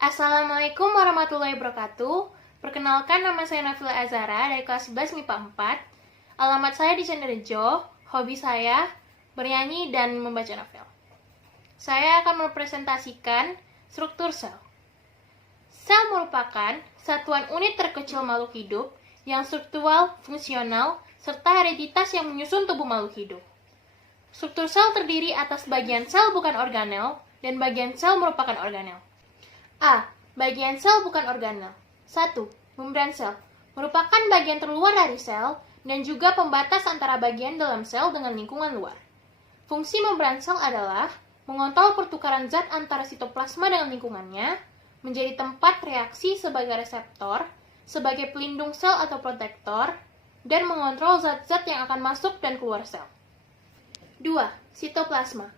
Assalamualaikum warahmatullahi wabarakatuh. Perkenalkan, nama saya Nafila Azara dari kelas 11 MIPA 4. Alamat saya di Cenderejo. Hobi saya bernyanyi dan membaca novel. Saya akan mempresentasikan struktur sel. Sel merupakan satuan unit terkecil makhluk hidup yang struktural, fungsional, serta hereditas yang menyusun tubuh makhluk hidup. Struktur sel terdiri atas bagian sel bukan organel dan bagian sel merupakan organel. A. Bagian sel bukan organel. 1. Membran sel merupakan bagian terluar dari sel dan juga pembatas antara bagian dalam sel dengan lingkungan luar. Fungsi membran sel adalah mengontrol pertukaran zat antara sitoplasma dengan lingkungannya, menjadi tempat reaksi sebagai reseptor, sebagai pelindung sel atau protektor, dan mengontrol zat-zat yang akan masuk dan keluar sel. 2. Sitoplasma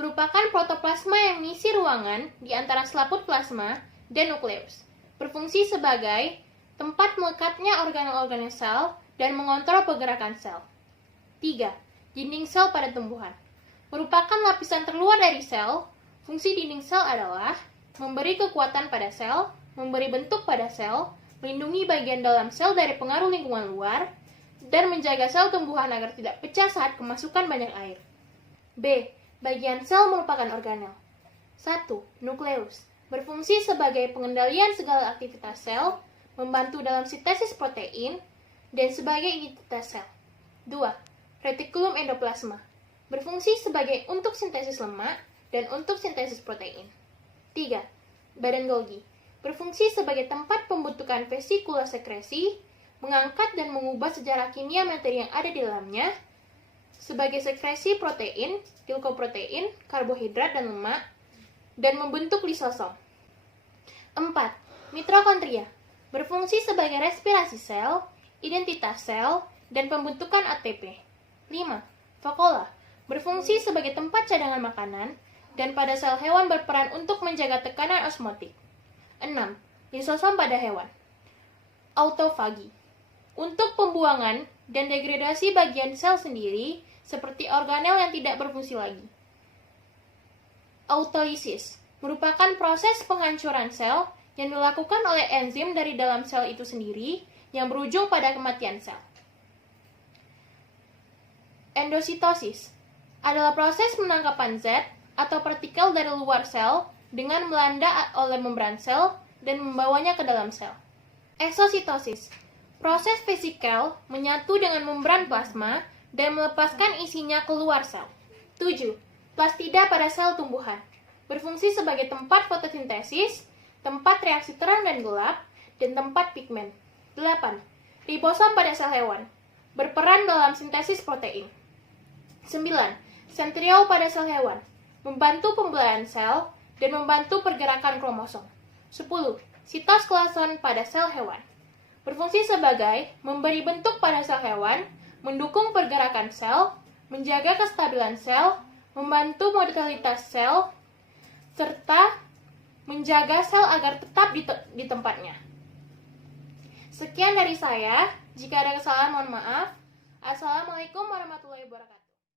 merupakan protoplasma yang mengisi ruangan di antara selaput plasma dan nukleus. Berfungsi sebagai tempat melekatnya organel-organel sel dan mengontrol pergerakan sel. 3. Dinding sel pada tumbuhan merupakan lapisan terluar dari sel. Fungsi dinding sel adalah memberi kekuatan pada sel, memberi bentuk pada sel, melindungi bagian dalam sel dari pengaruh lingkungan luar, dan menjaga sel tumbuhan agar tidak pecah saat kemasukan banyak air. B. Bagian sel merupakan organel. 1. Nukleus berfungsi sebagai pengendalian segala aktivitas sel, membantu dalam sintesis protein, dan sebagai identitas sel. 2. Retikulum endoplasma berfungsi sebagai untuk sintesis lemak dan untuk sintesis protein. 3. Badan Golgi berfungsi sebagai tempat pembentukan vesikular sekresi, mengangkat dan mengubah sejarah kimia materi yang ada di dalamnya, sebagai sekresi protein, glukoprotein, karbohidrat, dan lemak, dan membentuk lisosom. 4. Mitokondria berfungsi sebagai respirasi sel, identitas sel, dan pembentukan ATP. 5. Vakuola berfungsi sebagai tempat cadangan makanan, dan pada sel hewan berperan untuk menjaga tekanan osmotik. 6. Lisosom pada hewan. Autofagi untuk pembuangan dan degradasi bagian sel sendiri, seperti organel yang tidak berfungsi lagi. Autolisis merupakan proses penghancuran sel yang dilakukan oleh enzim dari dalam sel itu sendiri yang berujung pada kematian sel. Endositosis adalah proses penangkapan zat atau partikel dari luar sel dengan melanda oleh membran sel dan membawanya ke dalam sel. Eksositosis proses fisikal menyatu dengan membran plasma dan melepaskan isinya keluar sel. 7. Plastida pada sel tumbuhan berfungsi sebagai tempat fotosintesis, tempat reaksi terang dan gelap, dan tempat pigmen. 8. Ribosom pada sel hewan berperan dalam sintesis protein. 9. Sentriol pada sel hewan membantu pembelahan sel dan membantu pergerakan kromosom. 10. Sitoskeleton pada sel hewan berfungsi sebagai memberi bentuk pada sel hewan, mendukung pergerakan sel, menjaga kestabilan sel, membantu modalitas sel, serta menjaga sel agar tetap di tempatnya. Sekian dari saya. Jika ada kesalahan, mohon maaf. Assalamualaikum warahmatullahi wabarakatuh.